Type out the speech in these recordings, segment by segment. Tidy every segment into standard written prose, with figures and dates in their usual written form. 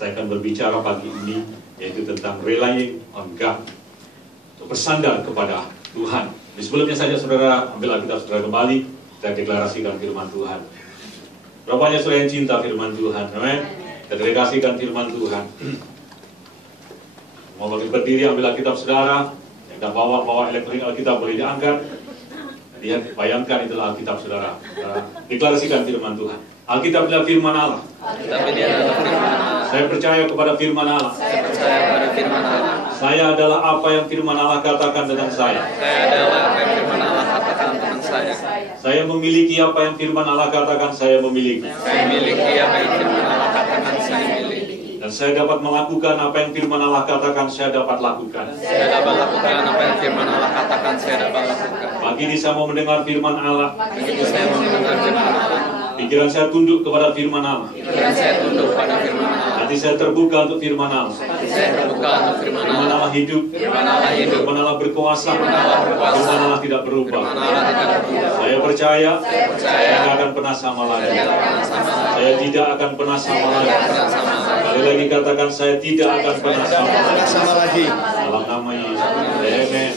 Saya akan berbicara pagi ini yaitu tentang relying on God, untuk bersandar kepada Tuhan. Di sebelumnya saja saudara ambil Alkitab saudara kembali dan deklarasikan firman Tuhan. Berapa banyak saudara yang cinta firman Tuhan? Amin. Dan deklarasikan firman Tuhan. Mau berdiri ambil Alkitab saudara, yang bawa elektronik Alkitab boleh diangkat. Lihat, bayangkan itulah Alkitab saudara. Deklarasikan firman Tuhan. Alkitab adalah firman Allah. Saya percaya kepada firman Allah. Saya adalah apa yang firman Allah katakan tentang saya. Saya memiliki apa yang firman Allah katakan saya memiliki. Dan saya dapat melakukan apa yang firman Allah katakan saya dapat lakukan. Pagi ini saya mau mendengar firman Allah. Pikiran saya tunduk kepada firman Allah. Hati saya terbuka untuk firman Allah. Firman Allah hidup. Firman Allah berkuasa. Firman Allah tidak berubah. Saya percaya saya tidak akan pernah sama lagi. Saya tidak akan pernah sama lagi. Kali lagi katakan saya tidak akan pernah sama lagi. Dalam nama Yesus. Amin.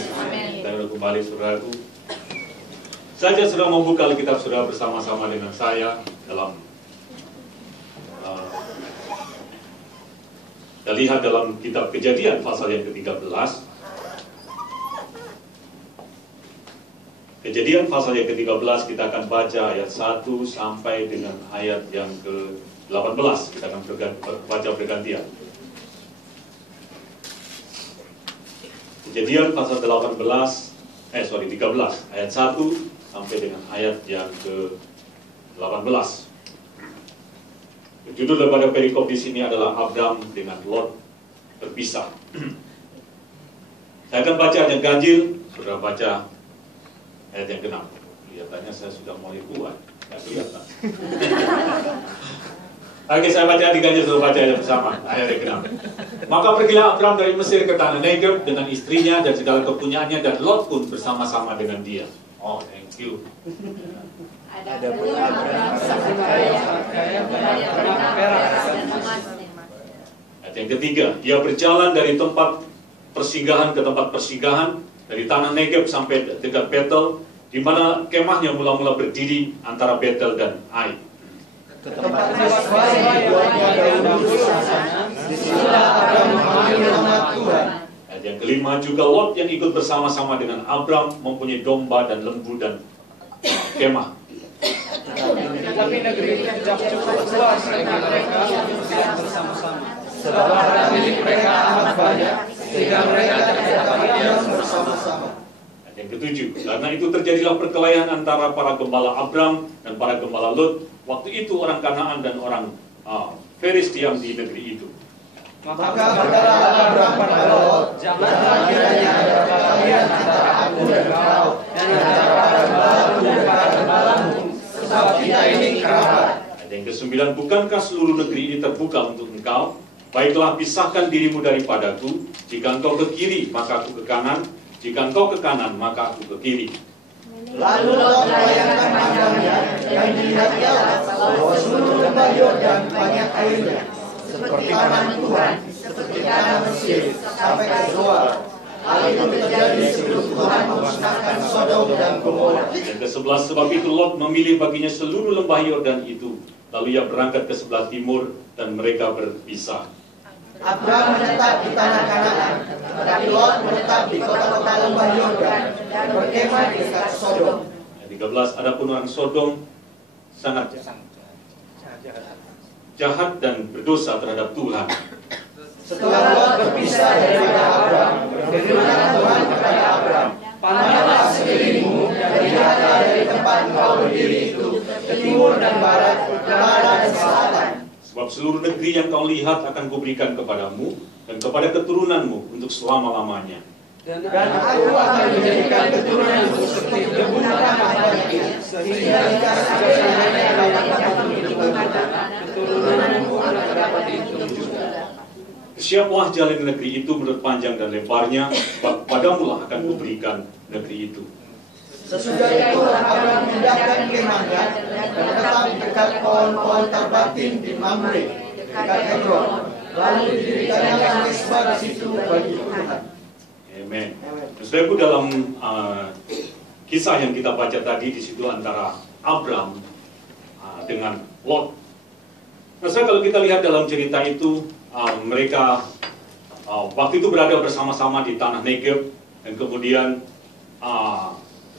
Dan kembali saudaraku. Saja sudah membuka Alkitab saudara bersama-sama dengan saya dalam kita lihat dalam kitab Kejadian pasal yang ke-13. Kejadian pasal yang ke-13 kita akan baca ayat 1 sampai dengan ayat yang ke-18. Kita akan baca bergantian. Kejadian pasal 13 ayat 1 sampai dengan ayat yang ke-18. Judul daripada perikop di sini adalah Abram dengan Lot berpisah. Saya akan baca ayat yang ganjil, saudara baca ayat yang genap. Kelihatannya saya sudah mulai kuat, nggak kelihatan. Oke, saya baca di ganjil, saudara baca ayat bersama, ayat yang genap. Maka pergilah Abram dari Mesir ke tanah Negeb dengan istrinya dan segala kepunyaannya, dan Lot pun bersama-sama dengan dia. Oh, thank you. Ada pun Abram sangat kaya ayat yang ketiga, dia berjalan dari tempat persinggahan ke tempat persinggahan, dari tanah Negeb sampai dekat Betel, di mana kemahnya mula-mula berdiri antara Betel dan Ai. Ayat yang kelima, juga Lot yang ikut bersama-sama dengan Abram mempunyai domba dan lembu dan kemah. Tetapi negeri itu tidak cukup luas bagi mereka tidak bersama-sama. Sebab harta milik mereka amat banyak, sehingga mereka tidak dapat diam bersama-sama. Ayat yang ketujuh, karena itu terjadilah perkelahian antara para gembala Abram dan para gembala Lot. Waktu itu orang Kanaan dan orang Feris diam di negeri itu. Maka berkatalah Abram pada Lot, janganlah kiranya ada perkelahian antara aku dan kau, dan antara para gembalamu dan para gembalamu, sebab kita ini kerabat. Ayat yang ke-9, bukankah seluruh negeri ini terbuka untuk engkau? Baiklah, pisahkan dirimu daripadaku. Jika engkau ke kiri, maka aku ke kanan. Jika engkau ke kanan, maka aku ke kiri. Lalu Lot melayangkan pandangnya, dan dilihatnya bahwa seluruh lembah Yordan banyak airnya, seperti tanah Tuhan, seperti tanah Mesir, sampai ke Zoar. Hal itu terjadi sebelum Tuhan memusnahkan Sodom dan Gomora. Yang ke-11, sebab itu Lot memilih baginya seluruh lembah Yordan itu. Lalu ia berangkat ke sebelah timur, dan mereka berpisah. Abram menetap di tanah Kanaan, tetapi Lot menetap di kota-kota lembah Yordan dan berkemah di dekat Sodom. Yang 13, adapun orang Sodom sangat jahat dan berdosa terhadap Tuhan. Setelah Lot berpisah daripada Abram, berfirmanlah Tuhan kepada Abram, pandanglah sekelilingmu dan lihatlah dari tempat engkau berdiri itu ke timur dan barat, utara dan selatan. Sebab seluruh negeri yang kau lihat akan kuberikan kepadamu dan kepada keturunanmu untuk selama-lamanya. Dan aku akan menjadikan keturunanmu seperti debu tanah abadi, sehingga jika sebenarnya dapat menunjukkan keturunanmu akan dapat ditunjukkan. Siaplah jalan negeri itu menurut panjang dan lebarnya, sebab padamulah akan kuberikan negeri itu. Sesudah itu Abram memindahkan kemahnya dan menetap dekat pohon-pohon terbatin di Mamre, dekat Hebron. lalu didirikannya mesbah di situ bagi Tuhan. Amen. Saudaraku, dalam kisah yang kita baca tadi di situ antara Abram dengan Lot. Nah, kalau kita lihat dalam cerita itu, mereka waktu itu berada bersama-sama di tanah Negev, dan kemudian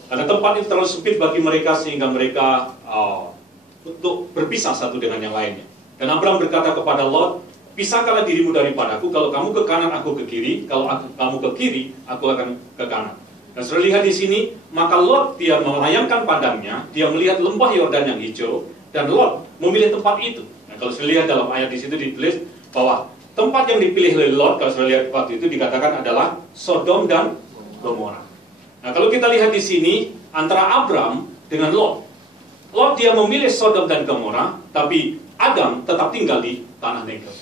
karena tempat itu terlalu sempit bagi mereka sehingga mereka untuk berpisah satu dengan yang lainnya. Dan Abram berkata kepada Lot, "Pisahkanlah dirimu daripadaku, kalau kamu ke kanan aku ke kiri, kalau kamu ke kiri aku akan ke kanan." Dan sudah lihat di sini, maka Lot dia melayangkan pandangnya, dia melihat lembah Yordan yang hijau, dan Lot memilih tempat itu. Nah, kalau sudah lihat dalam ayat di situ ditulis bahwa tempat yang dipilih oleh Lot, kalau sudah lihat waktu itu dikatakan adalah Sodom dan Gomora. Nah, kalau kita lihat di sini antara Abram dengan Lot, Lot dia memilih Sodom dan Gomora, tapi Adam tetap tinggal di tanah Negev.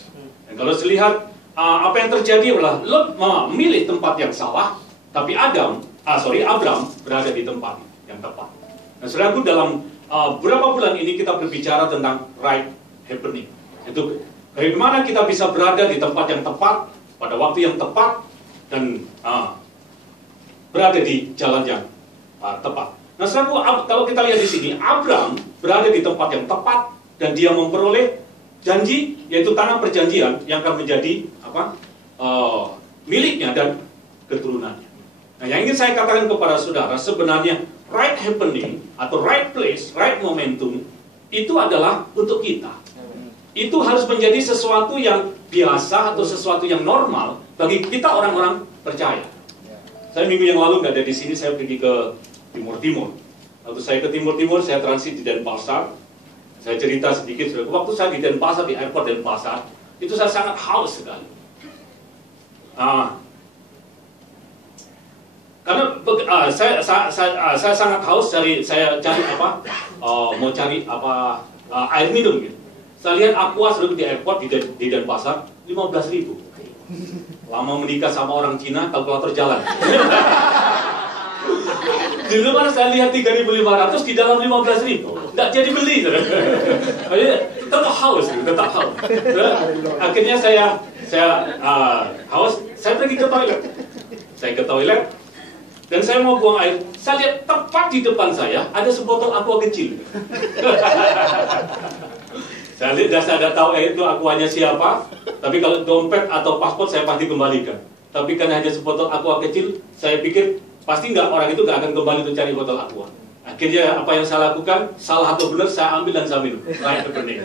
Dan kalau saya lihat apa yang terjadi adalah Lot memilih tempat yang salah, tapi Abram berada di tempat yang tepat. Nah, saudaraku, dalam beberapa bulan ini kita berbicara tentang right happening. Itu bagaimana kita bisa berada di tempat yang tepat pada waktu yang tepat dan berada di jalan yang tepat. Nah, saudaraku, kalau kita lihat di sini, Abram berada di tempat yang tepat dan dia memperoleh janji, yaitu tanah perjanjian yang akan menjadi miliknya dan keturunannya. Nah, yang ingin saya katakan kepada saudara, sebenarnya right happening atau right place, right momentum itu adalah untuk kita. Itu harus menjadi sesuatu yang biasa atau sesuatu yang normal bagi kita orang-orang percaya. Saya minggu yang lalu nggak ada di sini, saya pergi ke Timur Timur. Waktu saya ke Timur Timur, saya transit di Denpasar. Saya cerita sedikit, waktu saya di Denpasar, di airport Denpasar, itu saya sangat haus sekali. Karena saya sangat haus, saya cari mau cari air minum gitu. Saya lihat Aqua sudah di airport di Denpasar 15.000. Lama menikah sama orang Cina, kalkulator jalan. Di luar saya lihat 3.500, di dalam 15.000. Nggak jadi beli. Tetap haus. Akhirnya saya haus, saya pergi ke toilet. Saya ke toilet, dan saya mau buang air. Saya lihat tepat di depan saya ada sebotol Aqua kecil. Saya tidak tahu itu Aquanya siapa, tapi kalau dompet atau paspor saya pasti kembalikan. Tapi karena hanya sebotol Aqua kecil, saya pikir pasti orang itu nggak akan kembali untuk cari botol Aqua. Akhirnya apa yang saya lakukan, salah atau benar, saya ambil dan saya minum. Right happening.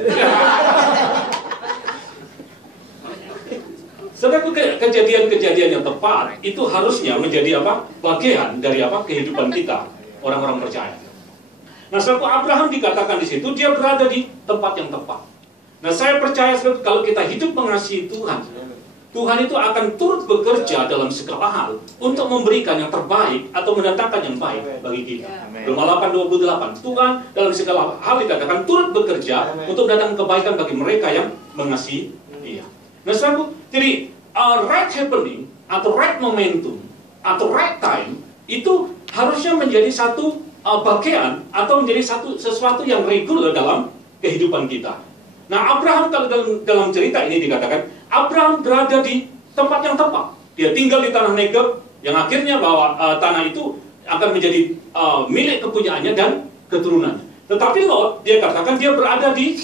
Saudaraku, kejadian-kejadian yang tepat itu harusnya menjadi bagian dari kehidupan kita orang-orang percaya. Nah, saudaraku, Abraham dikatakan di situ dia berada di tempat yang tepat. Nah, saya percaya saudaraku, kalau kita hidup mengasihi Tuhan, Tuhan itu akan turut bekerja dalam segala hal untuk memberikan yang terbaik atau mendatangkan yang baik bagi kita. Roma 8:28, Tuhan dalam segala hal dikatakan turut bekerja untuk mendatangkan kebaikan bagi mereka yang mengasihi Dia. Nah, saudaraku, jadi right happening atau right momentum atau right time itu harusnya menjadi satu bagian atau menjadi sesuatu yang reguler dalam kehidupan kita. Nah, Abraham kalau dalam cerita ini dikatakan Abraham berada di tempat yang tepat. Dia tinggal di tanah Negev yang akhirnya bahwa tanah itu akan menjadi milik kepunyaannya dan keturunannya. Tetapi Lot dia katakan dia berada di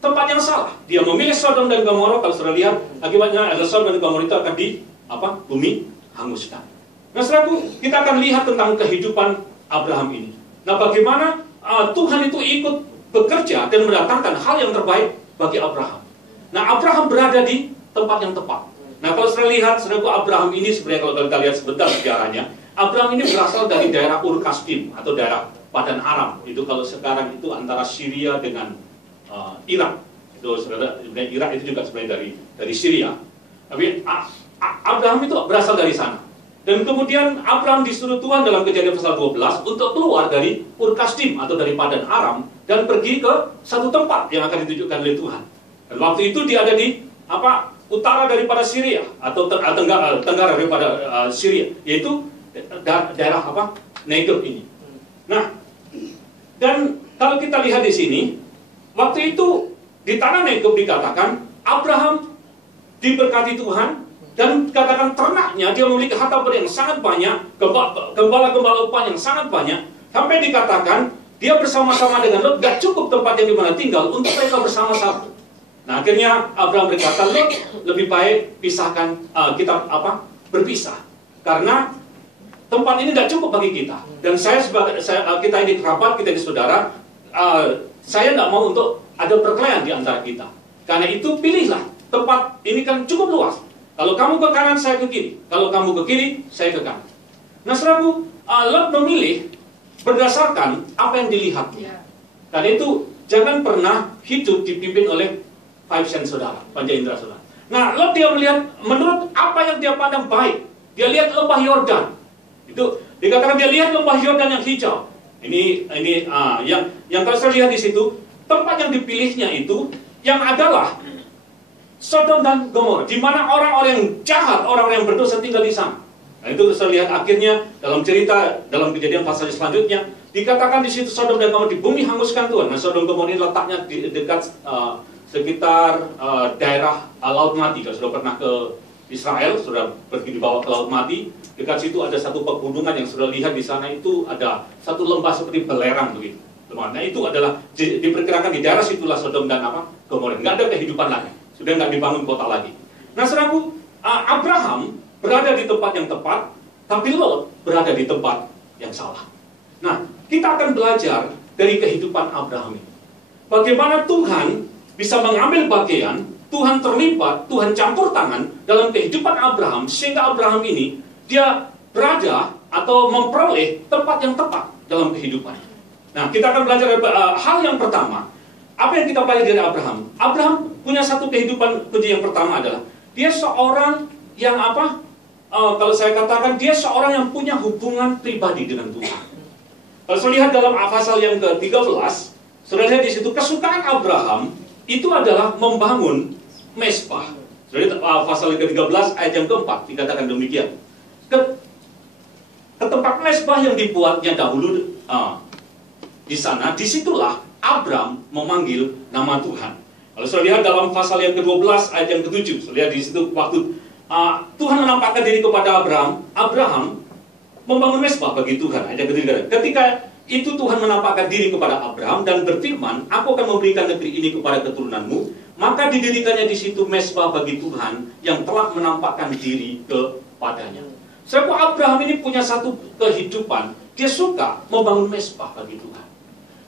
tempat yang salah. Dia memilih Sodom dan Gomora. Kalau sudah lihat akibatnya adalah Sodom dan Gomora itu akan bumi hanguskan. Nah, saudaraku, kita akan lihat tentang kehidupan Abraham ini. Nah, bagaimana Tuhan itu ikut bekerja dan mendatangkan hal yang terbaik bagi Abraham. Nah, Abraham berada di tempat yang tepat. Nah, kalau saya lihat, saudaraku, Abraham ini sebenarnya kalau kita lihat sebentar sejarahnya, Abraham ini berasal dari daerah Ur Kasdim atau daerah Padan Aram. Itu kalau sekarang itu antara Syria dengan Irak. Itu sebenarnya Irak itu juga sebenarnya dari Syria. Tapi Abraham itu berasal dari sana. Dan kemudian Abraham disuruh Tuhan dalam Kejadian pasal 12 untuk keluar dari Ur Kasdim atau dari Padan Aram dan pergi ke satu tempat yang akan ditunjukkan oleh Tuhan. Dan waktu itu dia ada di utara daripada Syria atau tenggara daripada Syria, yaitu daerah Negev ini. Nah, dan kalau kita lihat di sini, waktu itu di tanah Negev dikatakan Abraham diberkati Tuhan, dan katakan ternaknya dia memiliki harta benda yang sangat banyak, gembala-gembala upah yang sangat banyak, sampai dikatakan dia bersama-sama dengan Lot, gak cukup tempat yang dimana tinggal untuk mereka bersama-sama. Nah, akhirnya Abraham berkata, Lot, lebih baik pisahkan, kita berpisah, karena tempat ini gak cukup bagi kita. Dan kita ini kerabat, kita ini saudara, saya gak mau untuk ada perkelahian di antara kita. Karena itu pilihlah tempat ini kan cukup luas. Kalau kamu ke kanan, saya ke kiri. Kalau kamu ke kiri, saya ke kanan. Nah, saudaraku, Lot memilih berdasarkan apa yang dilihatnya. Karena itu jangan pernah hidup dipimpin oleh five sense saudara, panca indera saudara. Nah, Lot dia melihat menurut apa yang dia pandang baik. Dia lihat lembah Yordan. Itu dikatakan dia lihat lembah Yordan yang hijau. Ini yang kalau saya lihat di situ, tempat yang dipilihnya itu yang adalah Sodom dan Gomora, di mana orang-orang yang jahat, orang-orang yang berdosa tinggal di sana. Nah, itu saya lihat akhirnya dalam cerita, dalam kejadian pasal selanjutnya, dikatakan di situ Sodom dan Gomora di bumi hanguskan Tuhan. Nah, Sodom dan Gomora ini letaknya di dekat sekitar daerah Laut Mati. Kalau sudah pernah ke Israel, sudah pergi dibawa ke Laut Mati, dekat situ ada satu pegunungan yang sudah lihat di sana itu ada satu lembah seperti belerang begitu. Nah, itu adalah diperkirakan di daerah situlah Sodom dan Gomora. Nggak ada kehidupan lagi. Sudah nggak dibangun kota lagi. Nah, saudaraku, Abraham berada di tempat yang tepat, tapi Lot berada di tempat yang salah. Nah, kita akan belajar dari kehidupan Abraham ini. Bagaimana Tuhan bisa mengambil bagian, Tuhan terlibat, Tuhan campur tangan dalam kehidupan Abraham, sehingga Abraham ini, dia berada atau memperoleh tempat yang tepat dalam kehidupannya. Nah, kita akan belajar hal yang pertama. Apa yang kita pelajari dari Abraham? Abraham punya satu kehidupan kunci yang pertama adalah dia seorang yang kalau saya katakan dia seorang yang punya hubungan pribadi dengan Tuhan. Kalau saya lihat dalam pasal yang ke-13, sudah lihat di situ kesukaan Abraham itu adalah membangun mezbah. Sudah lihat pasal yang ke-13 ayat yang keempat dikatakan demikian. Ke tempat mezbah yang dibuatnya dahulu di sana, disitulah Abraham memanggil nama Tuhan. Kalau saya lihat dalam pasal yang ke-12 ayat yang ke-7, saya lihat di situ waktu Tuhan menampakkan diri kepada Abraham membangun mezbah bagi Tuhan. Ayat yang ketiga. Ketika itu Tuhan menampakkan diri kepada Abraham dan berfirman, aku akan memberikan negeri ini kepada keturunanmu. Maka didirikannya di situ mezbah bagi Tuhan yang telah menampakkan diri kepadanya. Sebab Abraham ini punya satu kehidupan, dia suka membangun mezbah bagi Tuhan.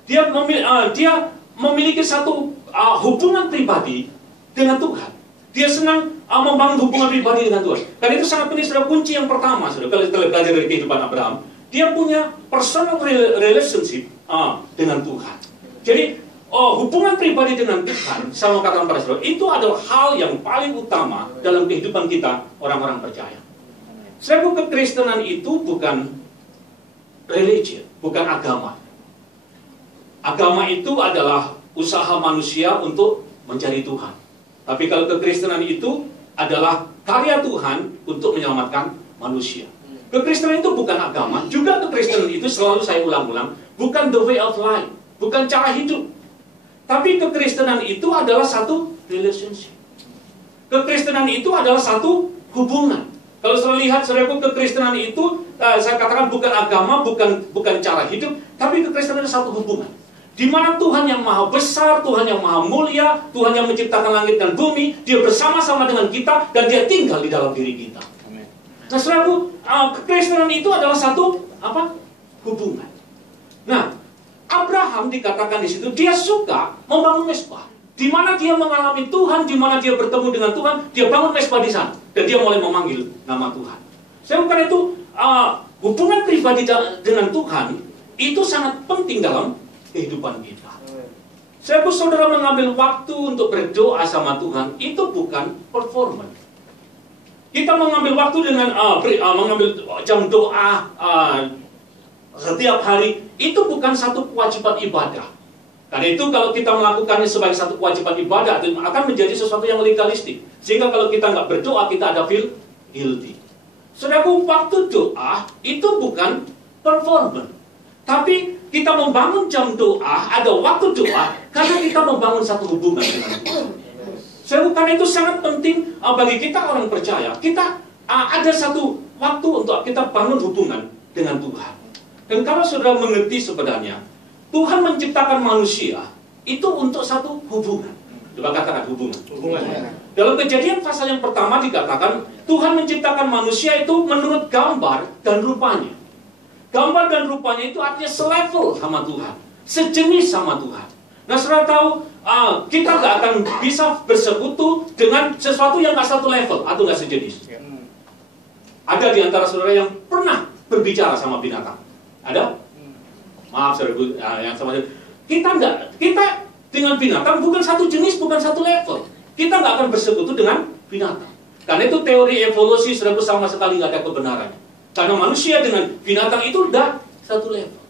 Dia memiliki satu hubungan pribadi dengan Tuhan. Dia senang membangun hubungan pribadi dengan Tuhan. Dan itu sangat penting, sudah kunci yang pertama. Sudah kalau kita belajar dari kehidupan Abraham, dia punya personal relationship dengan Tuhan. Jadi hubungan pribadi dengan Tuhan, sama katakan para saudara, itu adalah hal yang paling utama dalam kehidupan kita orang-orang percaya. Sebab kekristenan itu bukan religion, bukan agama. Agama itu adalah usaha manusia untuk mencari Tuhan. Tapi kalau kekristenan itu adalah karya Tuhan untuk menyelamatkan manusia. Kekristenan itu bukan agama, juga kekristenan itu selalu saya ulang-ulang, bukan the way of life, bukan cara hidup. Tapi kekristenan itu adalah satu relationship. Kekristenan itu adalah satu hubungan. Kalau saya lihat, saudaraku, kekristenan itu saya katakan bukan agama, bukan cara hidup, tapi kekristenan itu satu hubungan. Di mana Tuhan yang maha besar, Tuhan yang maha mulia, Tuhan yang menciptakan langit dan bumi, dia bersama-sama dengan kita dan dia tinggal di dalam diri kita. Amen. Nah, saudaraku, kekristenan itu adalah satu hubungan. Nah, Abraham dikatakan di situ dia suka membangun mezbah. Di mana dia mengalami Tuhan, di mana dia bertemu dengan Tuhan, dia bangun mezbah di sana dan dia mulai memanggil nama Tuhan. Karena itu hubungan pribadi dengan Tuhan itu sangat penting dalam kehidupan kita. Saudara mengambil waktu untuk berdoa sama Tuhan itu bukan performance. Kita mengambil waktu dengan mengambil jam doa setiap hari itu bukan satu kewajiban ibadah. Karena itu kalau kita melakukannya sebagai satu kewajiban ibadah itu akan menjadi sesuatu yang legalistik. Sehingga kalau kita nggak berdoa kita ada feel guilty. Saudaraku, waktu doa itu bukan performance. Tapi kita membangun jam doa, ada waktu doa, karena kita membangun satu hubungan dengan Tuhan. Karena itu sangat penting bagi kita orang percaya. Kita ada satu waktu untuk kita bangun hubungan dengan Tuhan. Dan kalau saudara mengerti sebenarnya, Tuhan menciptakan manusia itu untuk satu hubungan. Coba katakan hubungan. Dalam Kejadian pasal yang pertama dikatakan, Tuhan menciptakan manusia itu menurut gambar dan rupanya. Gambar dan rupanya itu artinya selevel sama Tuhan, sejenis sama Tuhan. Nah, saudara tahu, kita nggak akan bisa bersekutu dengan sesuatu yang nggak satu level atau nggak sejenis. Ada di antara saudara yang pernah berbicara sama binatang? Ada? Maaf, saudara, yang sama kita dengan binatang bukan satu jenis, bukan satu level. Kita nggak akan bersekutu dengan binatang. Karena itu teori evolusi saudara sama sekali nggak ada kebenarannya. Karena manusia dengan binatang itu udah satu level.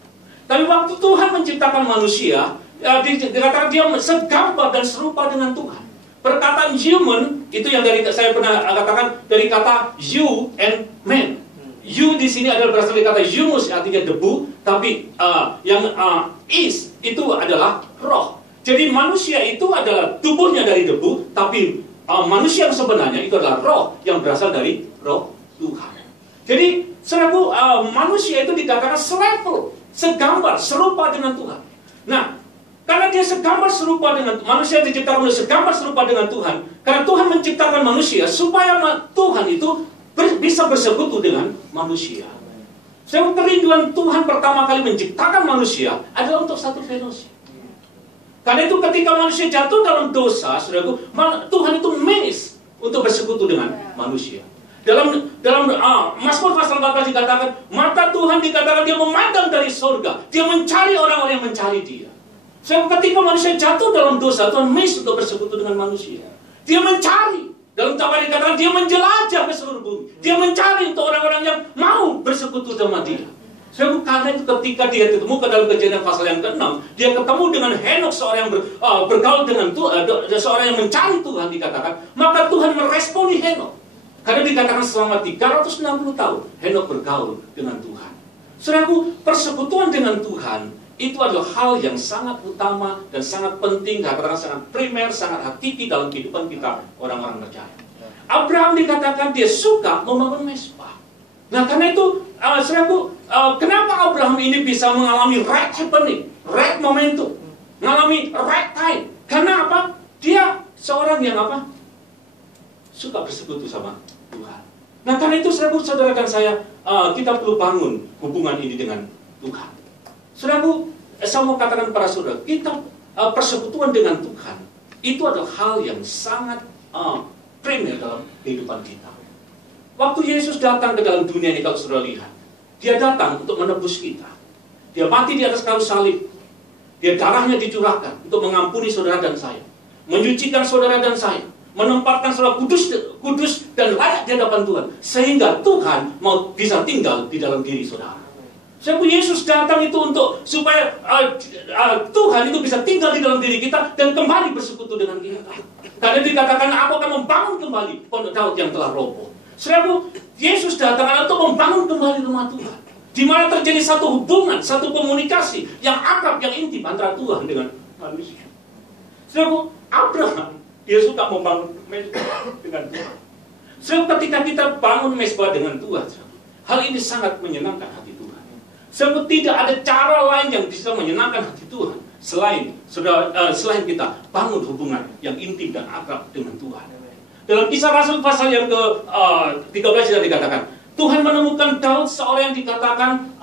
Tapi waktu Tuhan menciptakan manusia, dikatakan dia segambar dan serupa dengan Tuhan. Perkataan human itu yang saya pernah katakan dari kata you and man. You di sini adalah berasal dari kata humus, artinya debu, tapi yang is itu adalah roh. Jadi manusia itu adalah tubuhnya dari debu, tapi manusia yang sebenarnya itu adalah roh yang berasal dari roh Tuhan. Jadi saudaraku, manusia itu dikatakan selevel, segambar, serupa dengan Tuhan. Nah, karena dia segambar serupa dengan manusia, diciptakan segambar serupa dengan Tuhan. Karena Tuhan menciptakan manusia supaya Tuhan itu bisa bersekutu dengan manusia. Kerinduan Tuhan pertama kali menciptakan manusia adalah untuk satu fellowship. Karena itu ketika manusia jatuh dalam dosa, saudaraku, Tuhan itu miss untuk bersekutu dengan manusia. Dalam Mazmur pasal 14 dikatakan, mata Tuhan dikatakan dia memandang dari surga, dia mencari orang-orang yang mencari dia. Ketika manusia jatuh dalam dosa, Tuhan miss untuk bersekutu dengan manusia. Dia mencari, dalam Tawarikh dikatakan dia menjelajah ke seluruh bumi. Dia mencari untuk orang-orang yang mau bersekutu sama dia. Karena itu ketika dia ketemu ke dalam Kejadian pasal yang ke-6, dia ketemu dengan Henokh, seorang yang bergaul dengan Tuhan, seorang yang mencari Tuhan dikatakan, maka Tuhan meresponi Henokh. Karena dikatakan selama 360 tahun Henokh bergaul dengan Tuhan. Saudaraku, persekutuan dengan Tuhan itu adalah hal yang sangat utama dan sangat penting, katakan sangat primer, sangat hakiki dalam kehidupan kita orang-orang percaya. Abraham dikatakan dia suka membangun mezbah. Nah, karena itu, saudaraku, kenapa Abraham ini bisa mengalami right happening, right momentum, mengalami right time? Karena apa? Dia seorang yang apa? Suka bersekutu sama Tuhan. Nah, karena itu, saudara dan saya, kita perlu bangun hubungan ini dengan Tuhan. Saudaraku, saya mau katakan para saudara, kita persekutuan dengan Tuhan itu adalah hal yang sangat primer dalam kehidupan kita. Waktu Yesus datang ke dalam dunia ini, kalau saudara lihat, dia datang untuk menebus kita. Dia mati di atas kayu salib. Dia darahnya dicurahkan untuk mengampuni saudara dan saya, menyucikan saudara dan saya, menempatkan saudara kudus dan layak di hadapan Tuhan, sehingga Tuhan mau bisa tinggal di dalam diri saudara. Yesus datang itu untuk supaya Tuhan itu bisa tinggal di dalam diri kita dan kembali bersekutu dengan kita. Karena dikatakan, aku akan membangun kembali pondok Daud yang telah roboh. Yesus datang untuk membangun kembali rumah Tuhan, di mana terjadi satu hubungan, satu komunikasi yang akrab, yang intim antara Tuhan dengan manusia. Abraham, dia suka membangun mezbah dengan Tuhan. Ketika kita bangun mezbah dengan Tuhan, hal ini sangat menyenangkan hati Tuhan. Tidak ada cara lain yang bisa menyenangkan hati Tuhan selain kita bangun hubungan yang intim dan akrab dengan Tuhan. Dalam Kisah Rasul pasal yang ke-13 sudah dikatakan, Tuhan menemukan Daud seorang yang dikatakan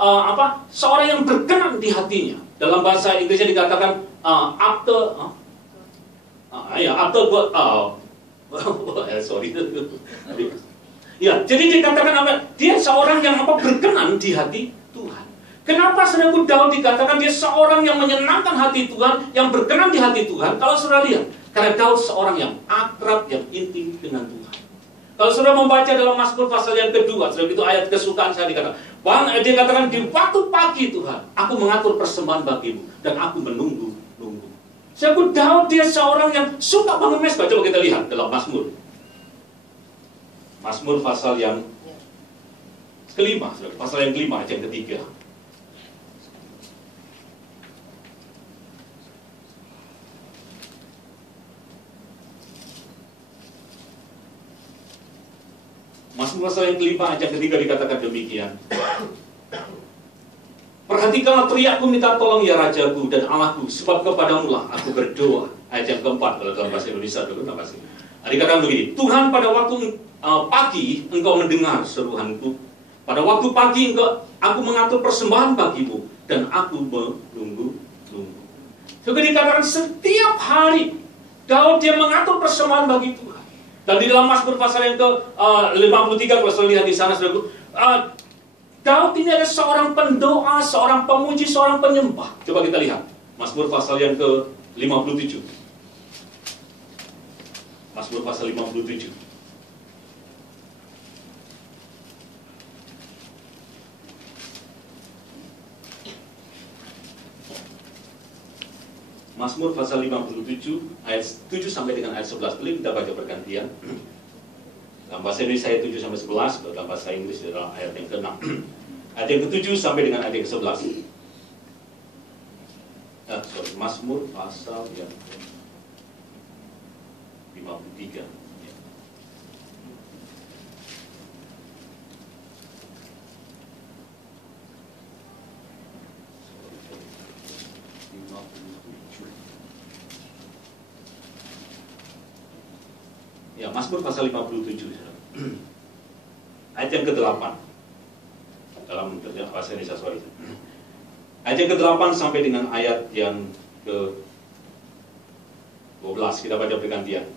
seorang yang berkenan di hatinya. Dalam bahasa Inggrisnya dikatakan jadi dikatakan dia seorang yang berkenan di hati Tuhan. Kenapa saudaraku Daud dikatakan dia seorang yang menyenangkan hati Tuhan, yang berkenan di hati Tuhan? Kalau saudara lihat, karena Daud seorang yang akrab, yang intim dengan Tuhan. Kalau saudara membaca dalam Mazmur pasal yang kedua, saudara, itu ayat kesukaan saya dikatakan, dia katakan, di waktu pagi Tuhan, aku mengatur persembahan bagimu, dan aku menunggu. Saudara, Daud dia seorang yang suka bangun mezbah. Coba kita lihat dalam Mazmur. Mazmur pasal yang kelima, saudara, pasal yang kelima, ayat yang ketiga. Mazmur pasal yang kelima ayat yang ketiga dikatakan demikian. Perhatikanlah teriakku minta tolong ya Rajaku dan Allahku, sebab kepadamu lah aku berdoa. Ayat yang keempat kalau dalam bahasa Indonesia dulu pasti. Dikatakan begini, Tuhan pada waktu pagi engkau mendengar seruanku. Pada waktu pagi aku mengatur persembahan bagimu dan aku menunggu. Juga dikatakan setiap hari Daud dia mengatur persembahan bagi Tuhan. Dan di dalam Mazmur pasal yang ke-53 kalau saya lihat di sana saudaraku, Daud ini adalah seorang pendoa, seorang pemuji, seorang penyembah. Coba kita lihat Mazmur pasal yang ke-57. Mazmur pasal 57. Mazmur pasal 57 ayat 7 sampai dengan ayat 11. Boleh kita baca bergantian. Dalam bahasa Indonesia ayat 7 sampai 11, dalam bahasa Inggris adalah ayat yang ke-6. Ayat yang ke-7 sampai dengan ayat yang ke-11. Mazmur pasal yang ke-53. Ya, Mazmur pasal 57. Ayat yang ke-8. Dalam bahasa Indonesia, sorry. Ayat yang ke-8 sampai dengan ayat yang ke-12. Kita baca bergantian.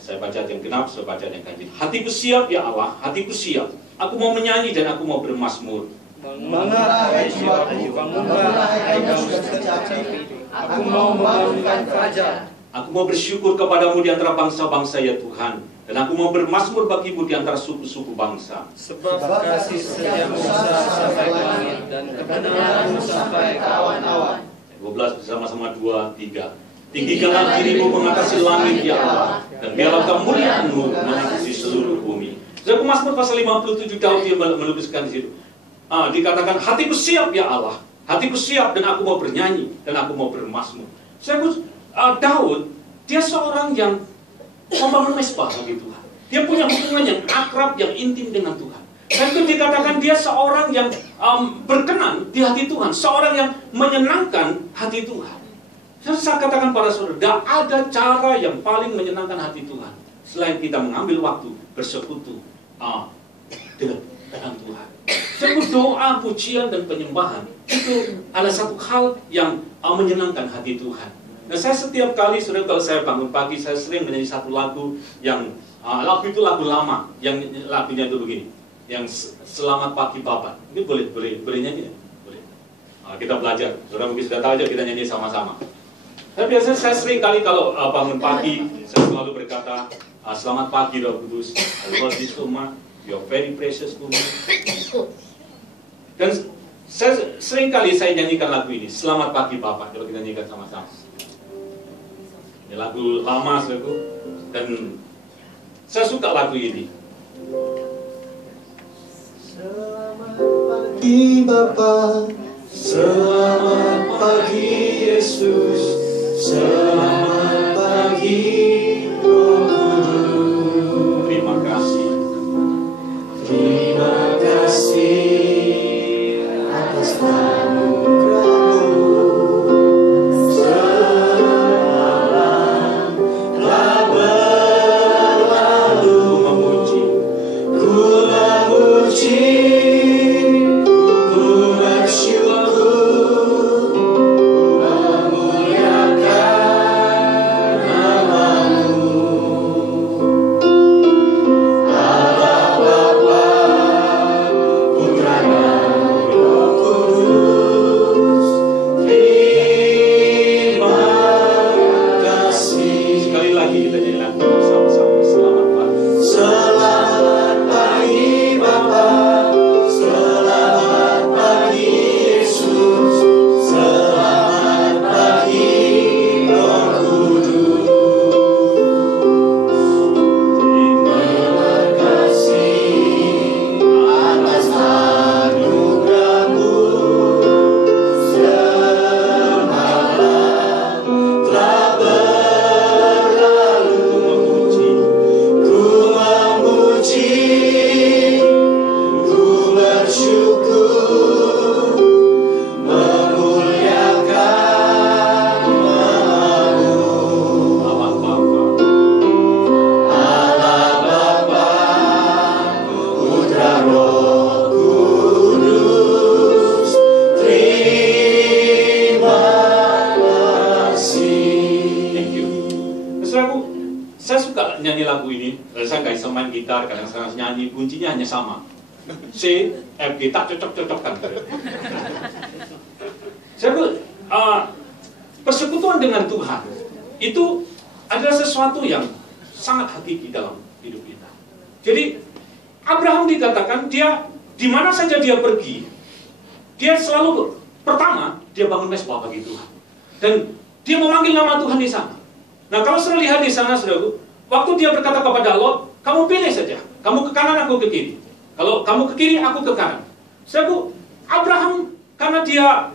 Saya baca yang genap, saya baca yang ganjil. Hatiku siap ya Allah, hatiku siap. Aku mau menyanyi dan aku mau bermazmur. Bangunlah hai jiwaku, bangunlah hai yang sudah tercapai. Aku mau membangunkan kerajaan. Aku mau bersyukur kepadamu di antara bangsa-bangsa ya Tuhan. Dan aku mau bermazmur bagimu di antara suku-suku bangsa. Sebab kasih setiamu sampai ke langit dan kebenaranmu sampai ke awan-awan. 12 bersama-sama 2, 3. Tinggikanlah dirimu mengatasi langit ya Allah, dan biarlah kemuliaanmu meliputi seluruh bumi. Jadi Mazmur pasal 57 Daud dia melukiskan di situ. Dikatakan hatiku siap ya Allah, hatiku siap dan aku mau bernyanyi dan aku mau bermazmur. Daud dia seorang yang membangun mezbah bagi Tuhan. Dia punya hubungan yang akrab, yang intim dengan Tuhan. Dan itu dikatakan dia seorang yang berkenan di hati Tuhan, seorang yang menyenangkan hati Tuhan. Saya katakan pada saudara, tidak ada cara yang paling menyenangkan hati Tuhan selain kita mengambil waktu bersekutu dengan Tuhan. Sebut doa, pujian, dan penyembahan itu adalah satu hal yang menyenangkan hati Tuhan. Nah, saya setiap kali, saudara, kalau saya bangun pagi, saya sering menyanyi satu lagu yang lagu itu lagu lama, yang lagunya itu begini, yang Selamat Pagi Bapak. Ini boleh nyanyi ya? Boleh. Kita belajar, saudara mungkin sudah tahu aja, kita nyanyi sama-sama. Tapi biasanya saya sering kali kalau bangun pagi, saya selalu berkata, selamat pagi Roh Kudus, I love you so much, you are very precious to me. Dan sering kali saya nyanyikan lagu ini, Selamat Pagi Bapak, kalau kita nyanyikan sama-sama. Ini lagu lama, saudaraku, dan saya suka lagu ini. Selamat pagi Bapa, selamat pagi Yesus, selamat pagi Roh Kudus. Terima kasih. Terima kasih atas anugerah-Mu. Semalam telah berlalu, ku memuji, ku bersyukur, memuliakan nama-Mu. nyanyi lagu ini, saya nggak bisa main gitar, kadang-kadang nyanyi kuncinya hanya sama, C, F, G, tak cocok-cocokkan. Saya persekutuan dengan Tuhan itu adalah sesuatu yang sangat hakiki dalam hidup kita. Jadi Abraham dikatakan dia di mana saja dia pergi, dia selalu pertama dia bangun mezbah bagi Tuhan dan dia memanggil nama Tuhan di sana. Nah, kalau saudara lihat di sana, saudaraku, waktu dia berkata kepada Lot, kamu pilih saja, kamu ke kanan, aku ke kiri. Kalau kamu ke kiri, aku ke kanan. Saudaraku, Abraham karena dia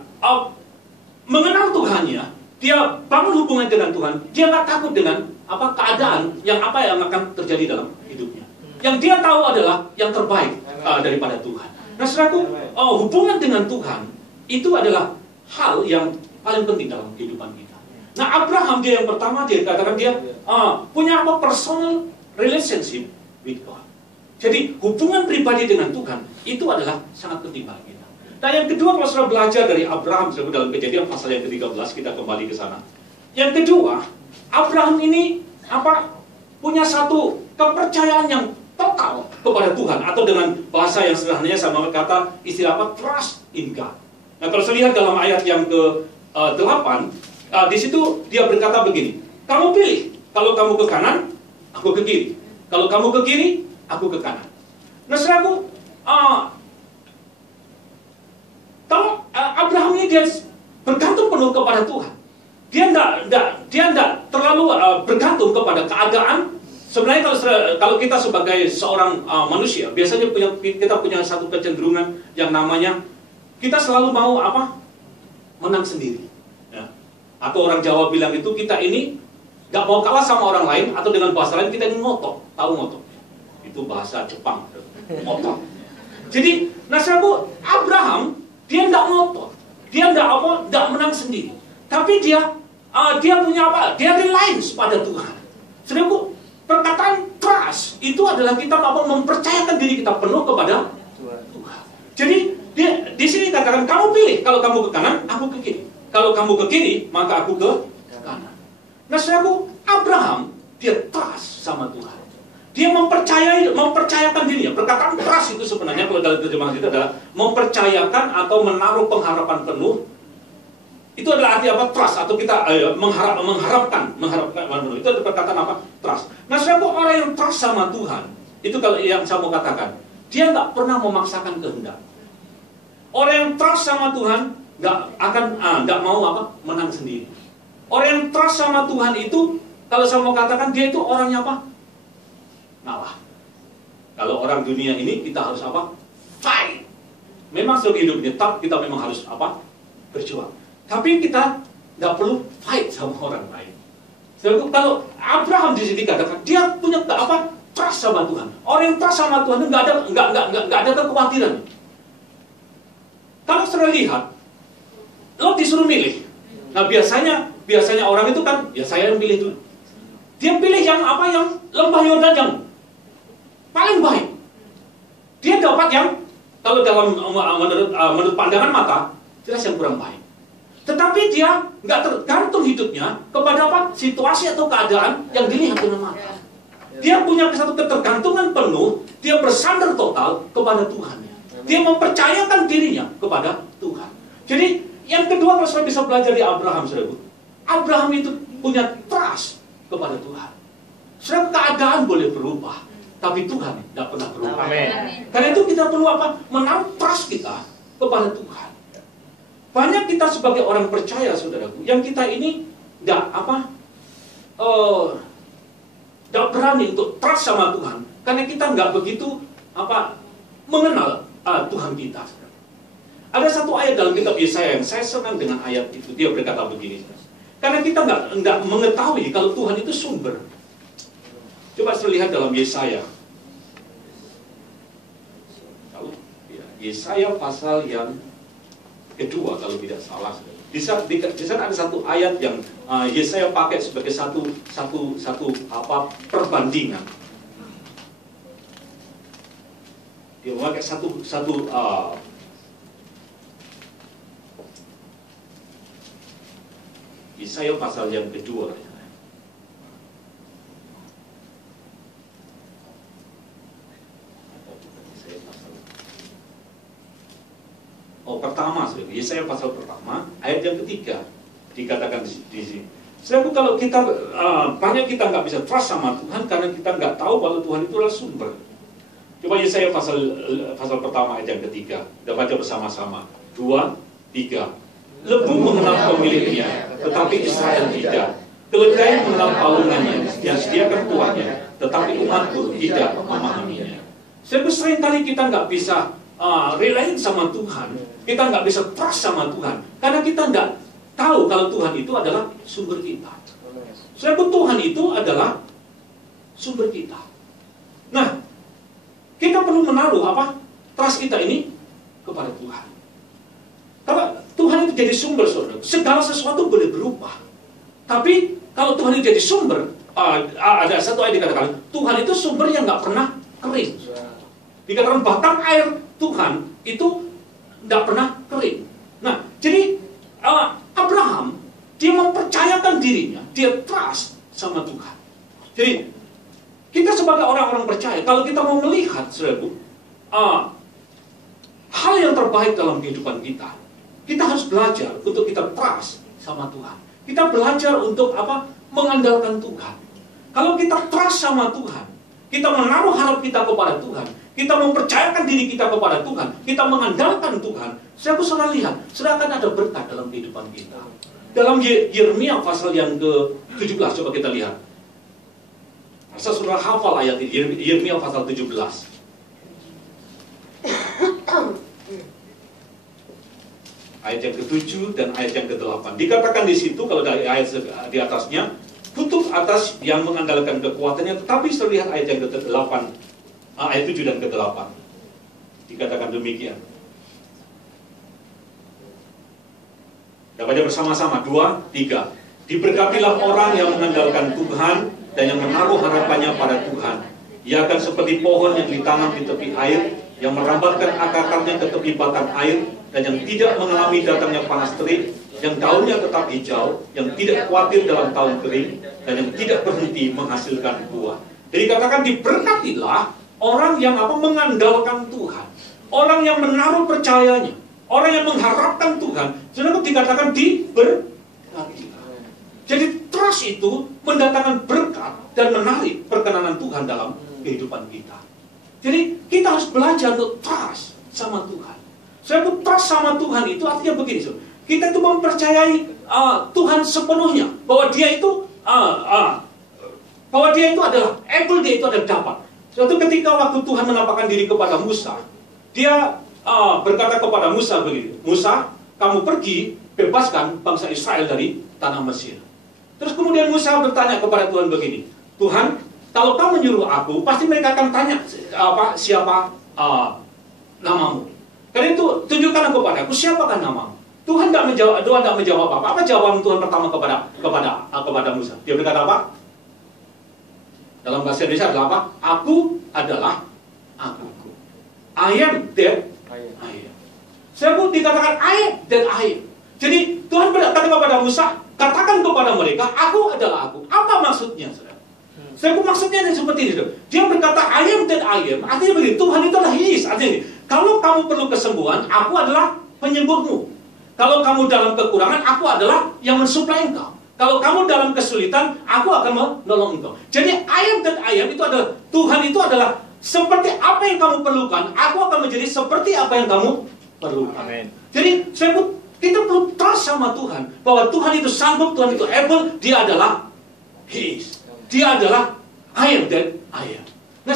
mengenal Tuhannya, dia bangun hubungan dengan Tuhan, dia nggak takut dengan keadaan yang akan terjadi dalam hidupnya. Yang dia tahu adalah yang terbaik daripada Tuhan. Nah, saudaraku, hubungan dengan Tuhan itu adalah hal yang paling penting dalam kehidupan kita. Nah, Abraham dia yang pertama, dia katakan dia punya personal relationship with God. Jadi hubungan pribadi dengan Tuhan itu adalah sangat penting bagi kita. Nah, yang kedua, kalau saudara belajar dari Abraham dalam Kejadian pasal yang ke-13, kita kembali ke sana. Yang kedua, Abraham ini punya satu kepercayaan yang total kepada Tuhan, atau dengan bahasa yang sederhananya sama kata istilah trust in God. Nah, kalau saya lihat dalam ayat yang ke-8, di situ dia berkata begini, kamu pilih, kalau kamu ke kanan, aku ke kiri. Kalau kamu ke kiri, aku ke kanan. Nah, saudaraku, kalau Abraham ini dia bergantung penuh kepada Tuhan. Dia tidak terlalu bergantung kepada keadaan. Sebenarnya kalau kita sebagai seorang manusia, biasanya kita punya satu kecenderungan yang namanya kita selalu mau menang sendiri. Atau orang Jawa bilang itu, kita ini gak mau kalah sama orang lain, atau dengan bahasa lain kita ini ngotot. Tahu ngotot? Itu bahasa Jepang, ngotot. Jadi, saudaraku, Abraham dia gak ngotot, dia gak menang sendiri, tapi dia punya dia reliance pada Tuhan. Saudaraku, perkataan trust itu adalah kita mempercayakan diri kita penuh kepada Tuhan. Jadi di sini katakan, kamu pilih, kalau kamu ke kanan, aku ke kiri. Kalau kamu ke kiri, maka aku ke kanan. Nah, saudaraku, Abraham dia trust sama Tuhan. Dia mempercayakan dirinya. Perkataan trust itu sebenarnya kalau dalam terjemahan itu adalah mempercayakan atau menaruh pengharapan penuh. Itu adalah arti trust, atau kita mengharapkan penuh. Itu adalah perkataan trust. Nah, saudaraku, orang yang trust sama Tuhan, itu kalau yang saya mau katakan, dia nggak pernah memaksakan kehendak. Orang yang trust sama Tuhan nggak mau menang sendiri. Orang yang trust sama Tuhan itu, kalau saya mau katakan, dia itu orangnya ngalah. Kalau orang dunia ini kita harus fight. Memang sebagai hidup tetap kita memang harus berjuang. Tapi kita nggak perlu fight sama orang lain. Kalau Abraham di sini katakan dia punya trust sama Tuhan. Orang yang trust sama Tuhan itu nggak ada kekhawatiran. Kalau saudara lihat, Lot disuruh milih. Nah, biasanya orang itu kan, ya saya yang pilih dulu. Dia pilih yang lembah Yordan yang paling baik. Dia dapat yang kalau menurut pandangan mata jelas yang kurang baik. Tetapi dia nggak tergantung hidupnya kepada situasi atau keadaan yang dilihat dengan mata. Dia punya satu ketergantungan penuh. Dia bersandar total kepada Tuhan. Dia mempercayakan dirinya kepada Tuhan. Jadi yang kedua, kalau saya bisa belajar di Abraham, saudara, Abraham itu punya trust kepada Tuhan. Saudara, keadaan boleh berubah, tapi Tuhan tidak pernah berubah. Amen. Karena itu kita perlu menaruh trust kita kepada Tuhan. Banyak kita sebagai orang percaya, saudaraku, yang kita ini tidak berani untuk trust sama Tuhan, karena kita nggak begitu mengenal Tuhan kita. Ada satu ayat dalam kitab Yesaya yang saya senang dengan ayat itu. Dia berkata begini, karena kita nggak mengetahui kalau Tuhan itu sumber. Coba saya lihat dalam Yesaya. Yesaya pasal yang kedua kalau tidak salah. Di sana ada satu ayat yang Yesaya pakai sebagai satu perbandingan. Dia memakai satu Yesaya pasal yang kedua. pertama, Yesaya pasal pertama, ayat yang ketiga dikatakan di sini. Saudaraku, kalau kita banyak kita nggak bisa trust sama Tuhan karena kita nggak tahu bahwa Tuhan itu adalah sumber. Coba Yesaya pasal pertama ayat yang ketiga, kita baca bersama-sama. 2, 3. Lebu mengenal pemiliknya, tetapi Israel tidak. Keledai mengenal palungannya, yang sediakan tuannya, tetapi umatku tidak memahaminya. Sebab seringkali kita nggak bisa relate sama Tuhan, kita nggak bisa trust sama Tuhan, karena kita nggak tahu kalau Tuhan itu adalah sumber kita. Sebab Tuhan itu adalah sumber kita. Nah, kita perlu menaruh trust kita ini kepada Tuhan. Kalau Tuhan itu jadi sumber, saudara, segala sesuatu boleh berubah. Tapi kalau Tuhan itu jadi sumber, ada satu ayat dikatakan, Tuhan itu sumber yang nggak pernah kering. Dikatakan batang air Tuhan itu nggak pernah kering. Nah, jadi Abraham, dia mempercayakan dirinya, dia trust sama Tuhan. Jadi, kita sebagai orang-orang percaya, kalau kita mau melihat, saudaraku, hal yang terbaik dalam kehidupan kita, kita harus belajar untuk kita trust sama Tuhan. Kita belajar untuk mengandalkan Tuhan. Kalau kita trust sama Tuhan, kita menaruh harap kita kepada Tuhan, kita mempercayakan diri kita kepada Tuhan, kita mengandalkan Tuhan, saya saudara lihat, saudara akan ada berkat dalam kehidupan kita. Dalam Yeremia pasal yang ke-17, coba kita lihat. Saya sudah hafal ayat ini, Yeremia pasal 17. Ayat yang ke-7 dan ayat yang ke-8. Dikatakan di situ, kalau dari ayat di atasnya, kutub atas yang mengandalkan kekuatannya, tetapi terlihat ayat yang ke-8, ayat 7 dan ke-8. Dikatakan demikian. Kita baca bersama-sama, 2, 3. Diberkatilah orang yang mengandalkan Tuhan dan yang menaruh harapannya pada Tuhan. Ia akan seperti pohon yang ditanam di tepi air, yang merambatkan akarnya ke tepi batang air, dan yang tidak mengalami datangnya panas terik, yang daunnya tetap hijau, yang tidak khawatir dalam tahun kering, dan yang tidak berhenti menghasilkan buah. Jadi katakan diberkatilah orang yang mengandalkan Tuhan, orang yang menaruh percayanya, orang yang mengharapkan Tuhan. Jadi dikatakan diberkatilah. Jadi trust itu mendatangkan berkat dan menarik perkenanan Tuhan dalam kehidupan kita. Jadi kita harus belajar untuk trust sama Tuhan. Saya trust sama Tuhan itu artinya begini, kita itu mempercayai Tuhan sepenuhnya, bahwa Dia itu adalah able, Dia itu adalah dapat. Suatu ketika waktu Tuhan menampakkan diri kepada Musa, Dia berkata kepada Musa begini, Musa, kamu pergi bebaskan bangsa Israel dari tanah Mesir. Terus kemudian Musa bertanya kepada Tuhan begini, Tuhan, kalau kamu menyuruh aku, pasti mereka akan tanya siapa namamu. Karena itu tunjukkan kepada aku siapakah namamu. Tuhan tidak menjawab apa. Apa jawaban Tuhan pertama kepada Musa? Dia berkata apa? Dalam bahasa Indonesia adalah apa? Aku adalah aku. I am that I am. Saya pun dikatakan I am that I am. Jadi Tuhan berkata kepada Musa, katakan kepada mereka, aku adalah aku. Apa maksudnya, saudara? Saya pun maksudnya seperti ini. Dia berkata I am that I am. Artinya begini, Tuhan itu adalah He is. Artinya ini, kalau kamu perlu kesembuhan, aku adalah penyembuhmu. Kalau kamu dalam kekurangan, aku adalah yang mensuplai engkau. Kalau kamu dalam kesulitan, aku akan menolong engkau. Jadi I am that I am itu adalah, Tuhan itu adalah seperti apa yang kamu perlukan, aku akan menjadi seperti apa yang kamu perlukan. Amen. Jadi kita perlu trust sama Tuhan, bahwa Tuhan itu sanggup, Tuhan itu able, Dia adalah He is. Dia adalah I am that I am. Nah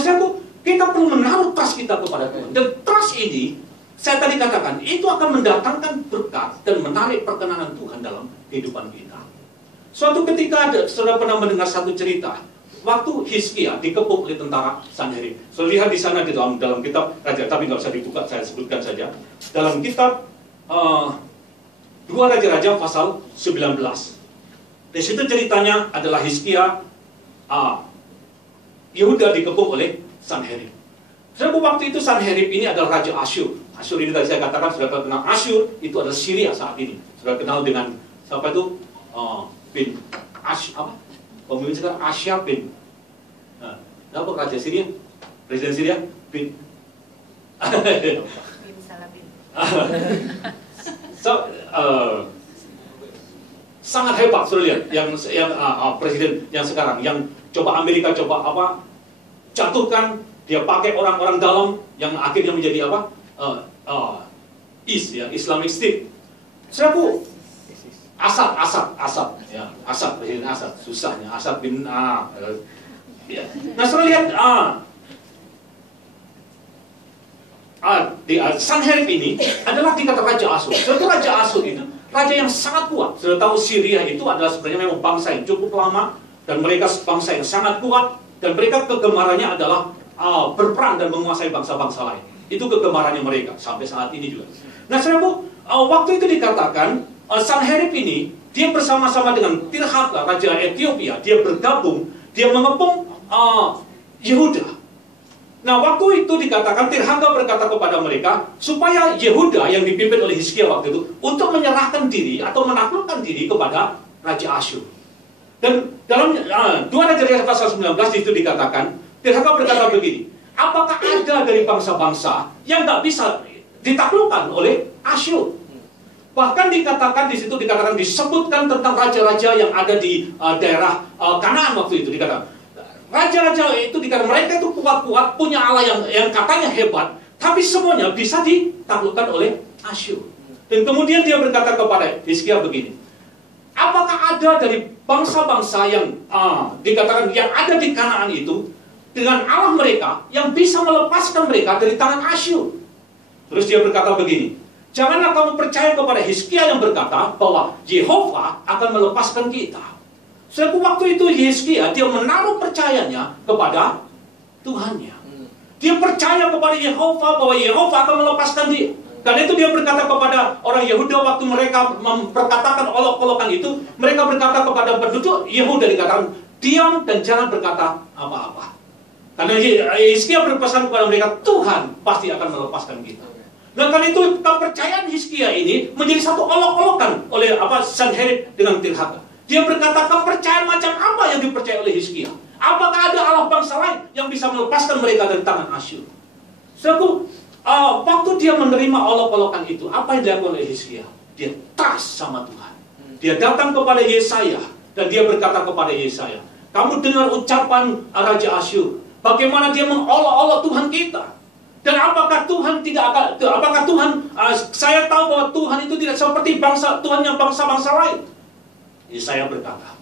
kita perlu menaruh trust kita kepada Tuhan. Dan trust ini, saya tadi katakan, itu akan mendatangkan berkat dan menarik perkenanan Tuhan dalam kehidupan kita. Suatu ketika saudara pernah mendengar satu cerita, waktu Hizkia dikepung oleh tentara Sanherib. Saudara lihat di sana di dalam kitab Raja, tapi nggak usah dibuka, saya sebutkan saja. Dalam kitab 2 Raja-Raja pasal 19. Di situ ceritanya adalah Hizkia, Yehuda dikepung oleh Sanherib. Sebab waktu itu Sanherib ini adalah Raja Asyur. Asyur ini tadi saya katakan, sudah kenal Asyur, itu adalah Syria saat ini. Sudah kenal dengan siapa itu? Bin pemimpin sekarang Asya bin. Apa Raja Syria? Presiden Syria? Bin Salah bin. Sangat hebat, sudah lihat yang presiden yang sekarang, yang coba Amerika jatuhkan, dia pakai orang-orang dalam yang akhirnya menjadi Islamic State. Saudaraku, Asad, Presiden Asad, susahnya Asad bin ya. Nah, saudara lihat Sanherib ini adalah tingkat Raja Asyur. Suatu Raja Asyur itu raja yang sangat kuat. Sudah tahu Syria itu adalah sebenarnya memang bangsa yang cukup lama, dan mereka bangsa yang sangat kuat, dan mereka kegemarannya adalah berperang dan menguasai bangsa-bangsa lain. Itu kegemarannya mereka sampai saat ini juga. Nah, saudaraku, waktu itu dikatakan Sanherib ini dia bersama-sama dengan Tirhaka, raja Ethiopia, dia bergabung, dia mengepung Yehuda. Nah, waktu itu dikatakan Tirhaka berkata kepada mereka supaya Yehuda yang dipimpin oleh Hizkia waktu itu untuk menyerahkan diri atau menaklukkan diri kepada Raja Asyur. Dan dalam 2 Raja-Raja pasal 19 itu dikatakan Tirhaka berkata begini, apakah ada dari bangsa-bangsa yang nggak bisa ditaklukkan oleh Asyur? Bahkan dikatakan di situ disebutkan tentang raja-raja yang ada di daerah Kanaan waktu itu. Dikatakan raja-raja itu dikatakan mereka itu kuat-kuat, punya Allah yang katanya hebat, tapi semuanya bisa ditaklukkan oleh Asyur. Dan kemudian dia berkata kepada Hizkia begini, apakah ada dari bangsa-bangsa yang dikatakan yang ada di Kanaan itu dengan Allah mereka yang bisa melepaskan mereka dari tangan Asyur? Terus dia berkata begini, janganlah kamu percaya kepada Hizkia yang berkata bahwa Yehova akan melepaskan kita. Sebab waktu itu Hizkia dia menaruh percayanya kepada Tuhannya. Dia percaya kepada Yehova bahwa Yehova akan melepaskan dia. Karena itu dia berkata kepada orang Yehuda waktu mereka memperkatakan olok-olokan itu, mereka berkata kepada penduduk Yehuda, dikatakan diam dan jangan berkata apa-apa. Karena Hizkia berpesan kepada mereka, Tuhan pasti akan melepaskan kita. Dan karena itu kepercayaan Hizkia ini menjadi satu olok-olokan oleh Sanherib dengan Tirhaka. Dia berkata, kepercayaan macam apa yang dipercaya oleh Hizkia? Apakah ada Allah bangsa lain yang bisa melepaskan mereka dari tangan Asyur? Saudaraku, waktu dia menerima olok-olokan itu, apa yang dilakukan oleh Hizkia? Dia trust sama Tuhan. Dia datang kepada Yesaya dan dia berkata kepada Yesaya, kamu dengar ucapan Raja Asyur, bagaimana dia mengolok-olok Tuhan kita? Dan apakah Tuhan saya tahu bahwa Tuhan itu tidak seperti Tuhan yang bangsa-bangsa lain. Yesaya berkata,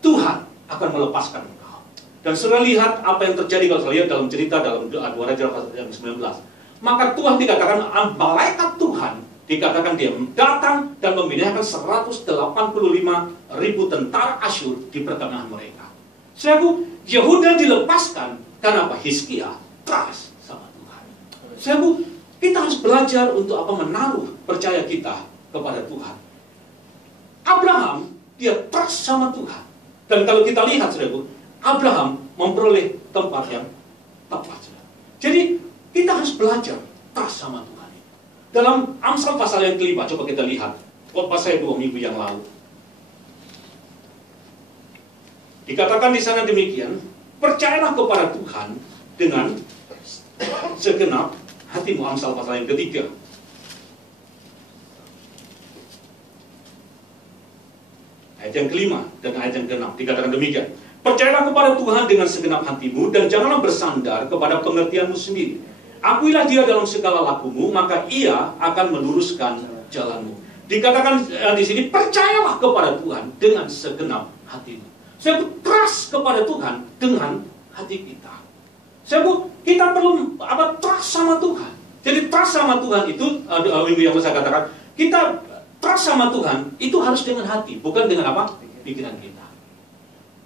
Tuhan akan melepaskan engkau. Dan saudara lihat apa yang terjadi kalau saya lihat dalam cerita dalam 2 Raja pasal 19. Maka Tuhan dikatakan, malaikat Tuhan dikatakan dia datang dan memindahkan 185.000 tentara Asyur di pertengahan mereka. Saudaraku, Yehuda dilepaskan karena apa? Hizkia trust sama Tuhan. Saudaraku, kita harus belajar untuk menaruh percaya kita kepada Tuhan. Abraham, dia trust sama Tuhan. Dan kalau kita lihat, saudaraku, Abraham memperoleh tempat yang tepat. Jadi, kita harus belajar trust sama Tuhan. Dalam Amsal pasal yang kelima, coba kita lihat. Pas saya 2 minggu yang lalu. Dikatakan di sana demikian, percayalah kepada Tuhan dengan segenap hatimu. Amsal pasal yang ketiga. Ayat yang kelima dan ayat yang keenam dikatakan demikian. Percayalah kepada Tuhan dengan segenap hatimu dan janganlah bersandar kepada pengertianmu sendiri. Akuilah dia dalam segala lakumu, maka ia akan meluruskan jalanmu. Dikatakan di sini, percayalah kepada Tuhan dengan segenap hatimu. Saya trust kepada Tuhan dengan hati kita. Kita perlu trust sama Tuhan. Jadi trust sama Tuhan itu, minggu yang saya katakan, kita trust sama Tuhan itu harus dengan hati, bukan dengan pikiran kita.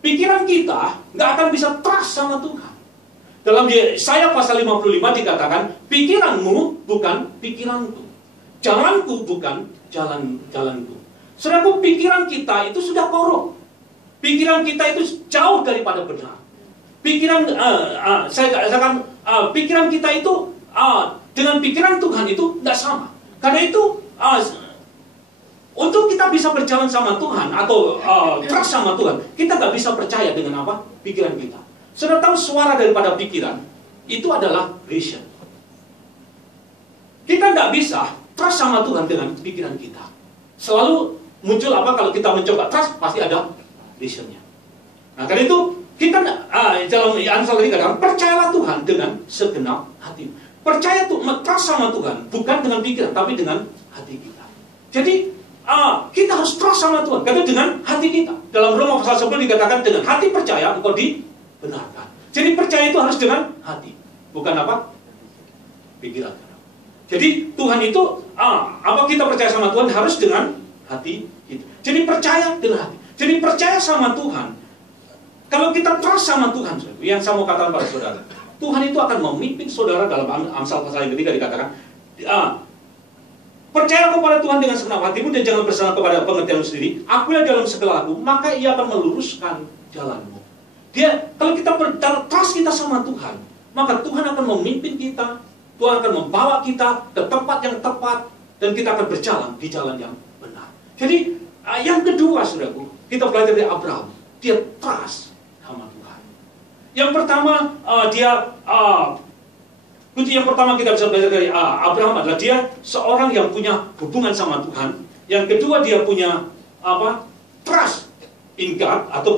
Pikiran kita nggak akan bisa trust sama Tuhan. Dalam Yesaya pasal 55 dikatakan, pikiranmu bukan pikiranku, jalanku bukan jalanku. Saudaraku, pikiran kita itu sudah korup. Pikiran kita itu jauh daripada benar. Pikiran pikiran kita itu dengan pikiran Tuhan itu tidak sama. Karena itu untuk kita bisa berjalan sama Tuhan atau trust sama Tuhan, kita nggak bisa percaya dengan pikiran kita. Sudah tahu suara daripada pikiran itu adalah vision. kita nggak bisa trust sama Tuhan dengan pikiran kita. Selalu muncul apa kalau kita mencoba trust, pasti ada reasonnya. Nah, karena itu kita dalam Amsal tadi katakan, percayalah Tuhan dengan segenap hati. Percaya tuh, trust sama Tuhan bukan dengan pikiran, tapi dengan hati kita. Jadi kita harus trust sama Tuhan, karena dengan hati kita. Dalam Roma pasal 10 dikatakan dengan hati percaya engkau dibenarkan. Jadi percaya itu harus dengan hati, bukan apa? Pikiran. Jadi Tuhan itu apa kita percaya sama Tuhan harus dengan hati kita. Jadi percaya dengan hati. Jadi percaya sama Tuhan. Kalau kita trust sama Tuhan, yang saya mau katakan pada saudara, Tuhan itu akan memimpin saudara dalam Amsal pasal yang ketiga dikatakan, percaya kepada Tuhan dengan segenap hatimu dan jangan bersandar kepada pengertianmu sendiri. Akulah dalam segala aku, maka Ia akan meluruskan jalanmu. Kalau kita trust kita sama Tuhan, maka Tuhan akan memimpin kita. Tuhan akan membawa kita ke tempat yang tepat dan kita akan berjalan di jalan yang benar. Jadi yang kedua, saudaraku, kita belajar dari Abraham. Dia trust sama Tuhan. Yang pertama, kunci yang pertama kita bisa belajar dari Abraham adalah dia seorang yang punya hubungan sama Tuhan. Yang kedua, dia punya trust in God, atau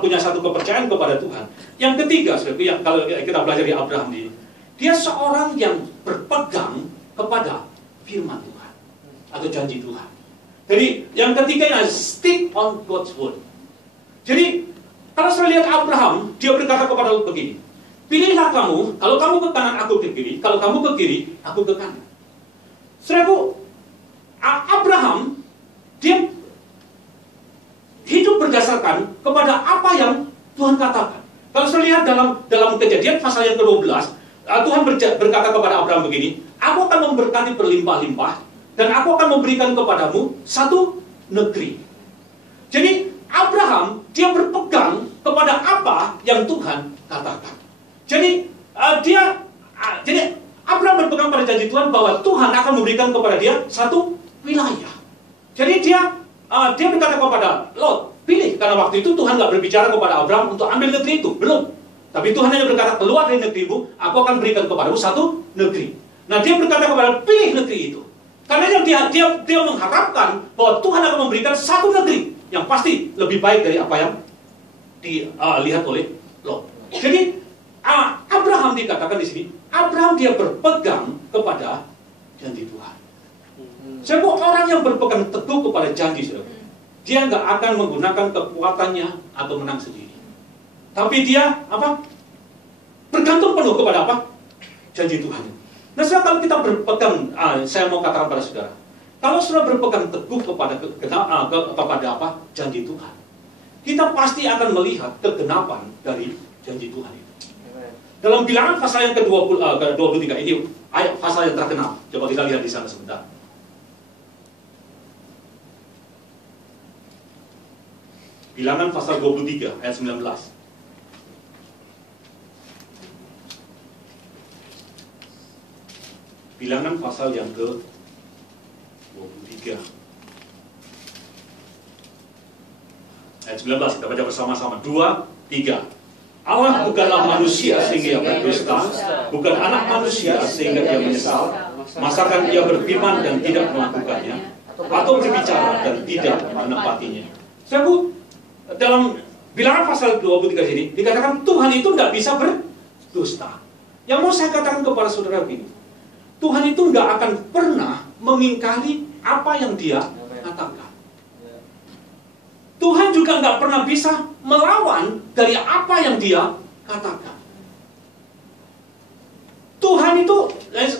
punya satu kepercayaan kepada Tuhan. Yang ketiga, saudaraku, kalau kita belajar dari Abraham ini, dia seorang yang berpegang kepada firman Tuhan atau janji Tuhan. Jadi yang ketiganya stick on God's word. Jadi kalau saya lihat Abraham, dia berkata kepada Lot begini, pilihlah kamu, kalau kamu ke kanan aku ke kiri, kalau kamu ke kiri aku ke kanan. Saudaraku, Abraham dia hidup berdasarkan kepada apa yang Tuhan katakan. Kalau saya lihat dalam Kejadian pasal yang ke-12, Tuhan berkata kepada Abraham begini, aku akan memberkati berlimpah-limpah dan aku akan memberikan kepadamu satu negeri. Jadi Abraham dia berpegang kepada apa yang Tuhan katakan. Jadi Abraham berpegang pada janji Tuhan bahwa Tuhan akan memberikan kepada dia satu wilayah. Jadi dia berkata kepada Lot, pilih, karena waktu itu Tuhan nggak berbicara kepada Abraham untuk ambil negeri itu, belum. Tapi Tuhan hanya berkata, keluar dari negerimu, aku akan berikan kepadamu satu negeri. Nah, dia berkata kepada, pilih negeri itu. Karena dia mengharapkan bahwa Tuhan akan memberikan satu negeri yang pasti lebih baik dari apa yang dilihat oleh Lot. Jadi Abraham dikatakan di sini, Abraham dia berpegang kepada janji Tuhan. Siapa orang yang berpegang teguh kepada janji, saudara? Dia nggak akan menggunakan kekuatannya atau menang sendiri. Tapi dia bergantung penuh kepada apa? Janji Tuhan. Nah, kalau kita berpegang, saya mau katakan pada saudara, kalau saudara berpegang teguh kepada janji Tuhan, kita pasti akan melihat kegenapan dari janji Tuhan itu. Dalam Bilangan pasal yang ke-23 ini ayat pasal yang terkenal. Coba kita lihat di sana sebentar. Bilangan pasal 23 ayat 19. Bilangan pasal yang ke-23 ayat 19, kita baca bersama-sama. 2, 3. Allah bukanlah manusia sehingga ia berdusta, bukan anak manusia sehingga dia menyesal. Masakan ia berfirman dan tidak melakukannya, atau berbicara dan tidak menepatinya. Dalam Bilangan pasal 23 sini dikatakan Tuhan itu tidak bisa berdusta. Yang mau saya katakan kepada saudara ini, Tuhan itu nggak akan pernah mengingkari apa yang Dia katakan. Tuhan juga nggak pernah bisa melawan dari apa yang Dia katakan. Tuhan itu,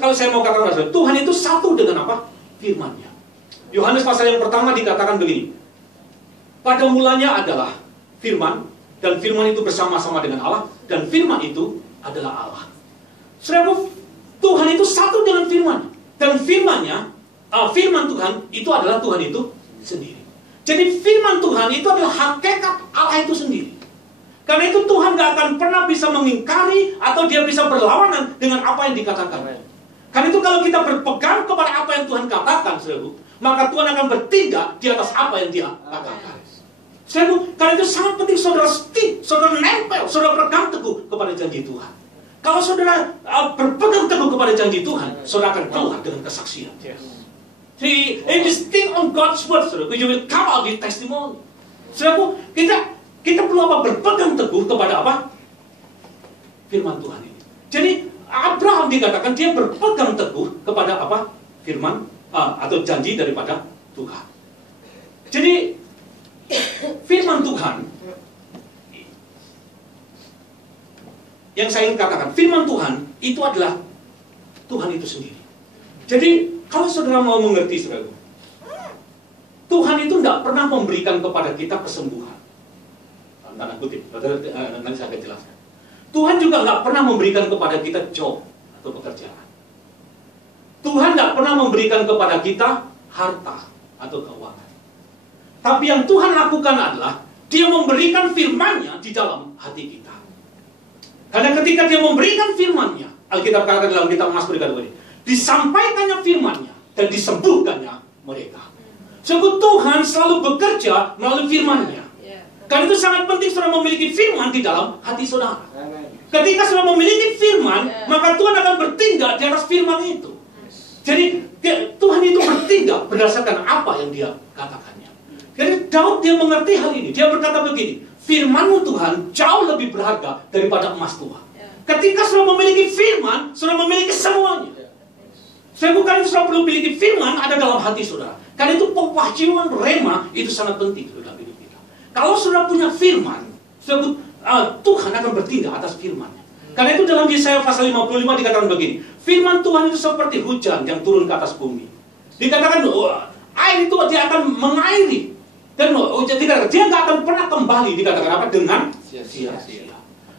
kalau saya mau katakan, Tuhan itu satu dengan apa? Firman-Nya. Yohanes pasal yang pertama dikatakan begini, pada mulanya adalah firman, dan firman itu bersama-sama dengan Allah, dan firman itu adalah Allah. Saudara, Tuhan itu satu dengan firman, dan firman-Nya, firman Tuhan itu adalah Tuhan itu sendiri. Jadi firman Tuhan itu adalah hakikat Allah itu sendiri. Karena itu Tuhan gak akan pernah bisa mengingkari atau Dia bisa berlawanan dengan apa yang dikatakan. Karena itu kalau kita berpegang kepada apa yang Tuhan katakan, saudara, maka Tuhan akan bertindak di atas apa yang Dia katakan. Saudara, karena itu sangat penting saudara stick, saudara nempel, saudara pegang teguh kepada janji Tuhan. Kalau saudara berpegang teguh kepada janji Tuhan, saudara akan keluar dengan kesaksian. Jadi, if you stick on God's word, saudara, you will come out with testimony. Saudara, kita perlu apa? Berpegang teguh kepada apa? Firman Tuhan ini. Jadi, Abraham dikatakan dia berpegang teguh kepada apa? Firman atau janji daripada Tuhan. Jadi, firman Tuhan yang saya ingin katakan, firman Tuhan itu adalah Tuhan itu sendiri. Jadi, kalau saudara mau mengerti, saudara, Tuhan itu tidak pernah memberikan kepada kita kesembuhan. Tanda kutip, nanti saya akan jelaskan. Tuhan juga nggak pernah memberikan kepada kita job atau pekerjaan. Tuhan nggak pernah memberikan kepada kita harta atau keuangan. Tapi yang Tuhan lakukan adalah Dia memberikan firman-Nya di dalam hati kita. Karena ketika Dia memberikan firman-Nya, Alkitab katakan dalam kitab Mazmur ini, disampaikannya firman-Nya dan disembuhkannya mereka. Sebab Tuhan selalu bekerja melalui firman-Nya. Karena itu sangat penting saudara memiliki firman di dalam hati saudara. Ketika saudara memiliki firman, maka Tuhan akan bertindak di atas firman itu. Jadi Tuhan itu bertindak berdasarkan apa yang Dia katakannya. Jadi Daud dia mengerti hal ini. Dia berkata begini, firman-Mu Tuhan jauh lebih berharga daripada emas tua. Ketika saudara memiliki firman, saudara memiliki semuanya. Saya bukan itu saudara perlu memiliki firman ada dalam hati saudara. Karena itu pewajiban rema itu sangat penting dalam hidup kita. Kalau saudara punya firman, Tuhan akan bertindak atas firman-Nya. Karena itu dalam Yesaya pasal 55 dikatakan begini, firman Tuhan itu seperti hujan yang turun ke atas bumi. Dikatakan air itu dia akan mengairi. Dan dia nggak akan pernah kembali, dikatakan apa? Dengan sia-sia.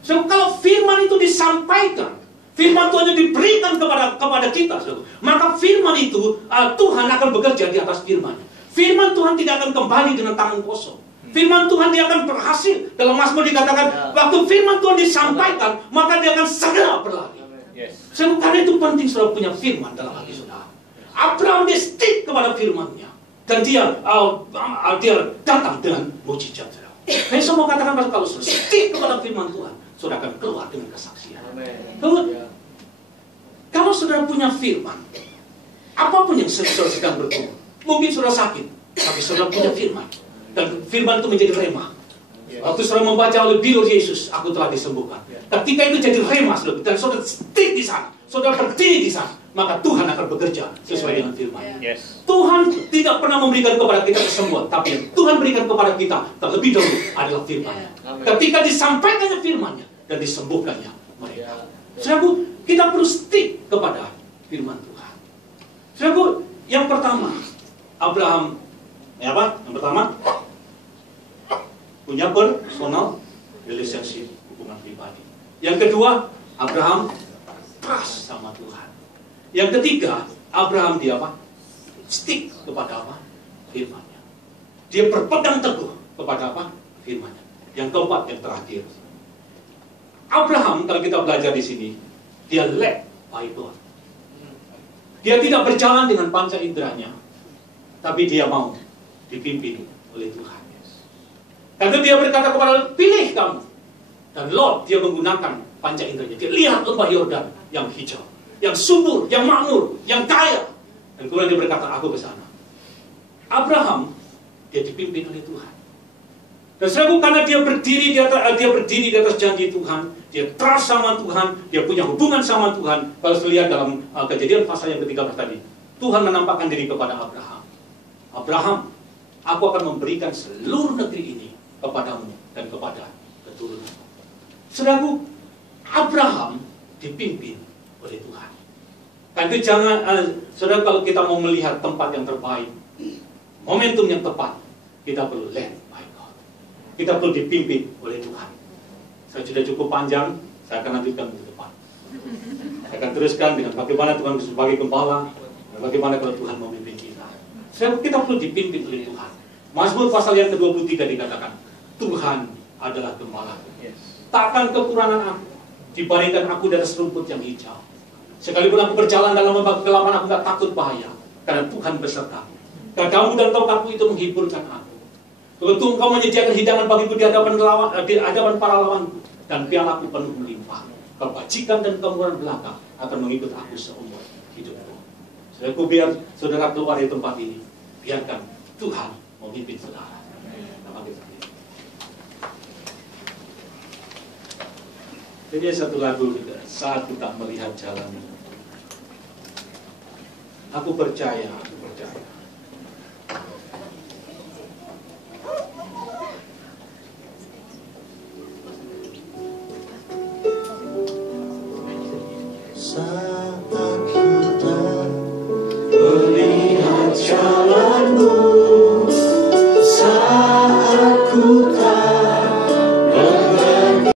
So, kalau firman itu disampaikan, firman Tuhan yang diberikan kepada kita, maka firman itu Tuhan akan bekerja di atas firman-Nya. Firman Tuhan tidak akan kembali dengan tangan kosong. Firman Tuhan dia akan berhasil. Dalam Mazmur dikatakan, waktu firman Tuhan disampaikan, maka dia akan segera berlari. Karena itu penting saudara punya firman dalam hati saudara. Abraham dia stick kepada firman-Nya. Dan dia datang dengan mujizat. Saya mau katakan kalau saudara stick kepada firman Tuhan, saudara akan keluar dengan kesaksian. Kalau saudara punya firman, apapun yang saudara sedang bergumul, mungkin saudara sakit, tapi saudara punya firman. Dan firman itu menjadi rema. Waktu saudara membaca oleh Bill Yesus, aku telah disembuhkan. Ketika itu jadi rema, dan saudara stick di sana, saudara berdiri di sana, maka Tuhan akan bekerja sesuai dengan firman. Tuhan tidak pernah memberikan kepada kita kesembuhan, tapi yang Tuhan berikan kepada kita terlebih dahulu adalah firman-Nya. Ketika disampaikannya firman-Nya dan disembuhkannya mereka. Saudaraku, kita perlu stick kepada firman Tuhan. Saudaraku, yang pertama, Abraham, yang pertama, punya personal relationship, hubungan pribadi. Yang kedua, Abraham trust sama Tuhan. Yang ketiga, Abraham dia stick kepada firman-Nya. Dia berpegang teguh kepada firman-Nya. Yang keempat, yang terakhir, Abraham, kalau kita belajar di sini, dia led by God. Dia tidak berjalan dengan panca inderanya, tapi dia mau dipimpin oleh Tuhan. Karena dia berkata kepada, pilih kamu. Dan Lot, dia menggunakan panca inderanya. Dia lihat lembah Yordan yang hijau, yang subur, yang makmur, yang kaya. Dan kemudian dia berkata, aku ke sana. Abraham, dia dipimpin oleh Tuhan. Dan saudaraku, karena dia berdiri di atas janji Tuhan, dia trust sama Tuhan, dia punya hubungan sama Tuhan. Kalau saya lihat dalam Kejadian pasal yang ketiga tadi, Tuhan menampakkan diri kepada Abraham. Abraham, aku akan memberikan seluruh negeri ini kepadamu dan kepada keturunanmu. Saudaraku, Abraham dipimpin oleh Tuhan. Karena itu jangan, saudara, kalau kita mau melihat tempat yang terbaik, momentum yang tepat, kita perlu led by God. Kita perlu dipimpin oleh Tuhan. Saya sudah cukup panjang, saya akan lanjutkan ke depan. Saya akan teruskan dengan bagaimana Tuhan sebagai gembala, dan bagaimana kalau Tuhan memimpin kita. Saudara, kita perlu dipimpin oleh Tuhan. Mazmur pasal yang ke-23 dikatakan, Tuhan adalah gembalaku. Takkan kekurangan aku, dibandingkan aku di atas rumput yang hijau. Sekalipun aku berjalan dalam lembah kegelapan, aku tak takut bahaya, karena Tuhan beserta. Gadamu dan tongkatmu itu menghiburkan aku. Begitu engkau menyediakan hidangan bagiku di hadapan para lawanku, dan pialaku penuh melimpah. kebajikan dan kemurahan belaka akan mengikut aku seumur hidupku. Saudaraku, biar saudara keluar dari tempat ini, biarkan Tuhan memimpin saudara. Nama kita. Jadi satu lagu saat kita melihat jalan. Aku percaya, aku percaya. Saat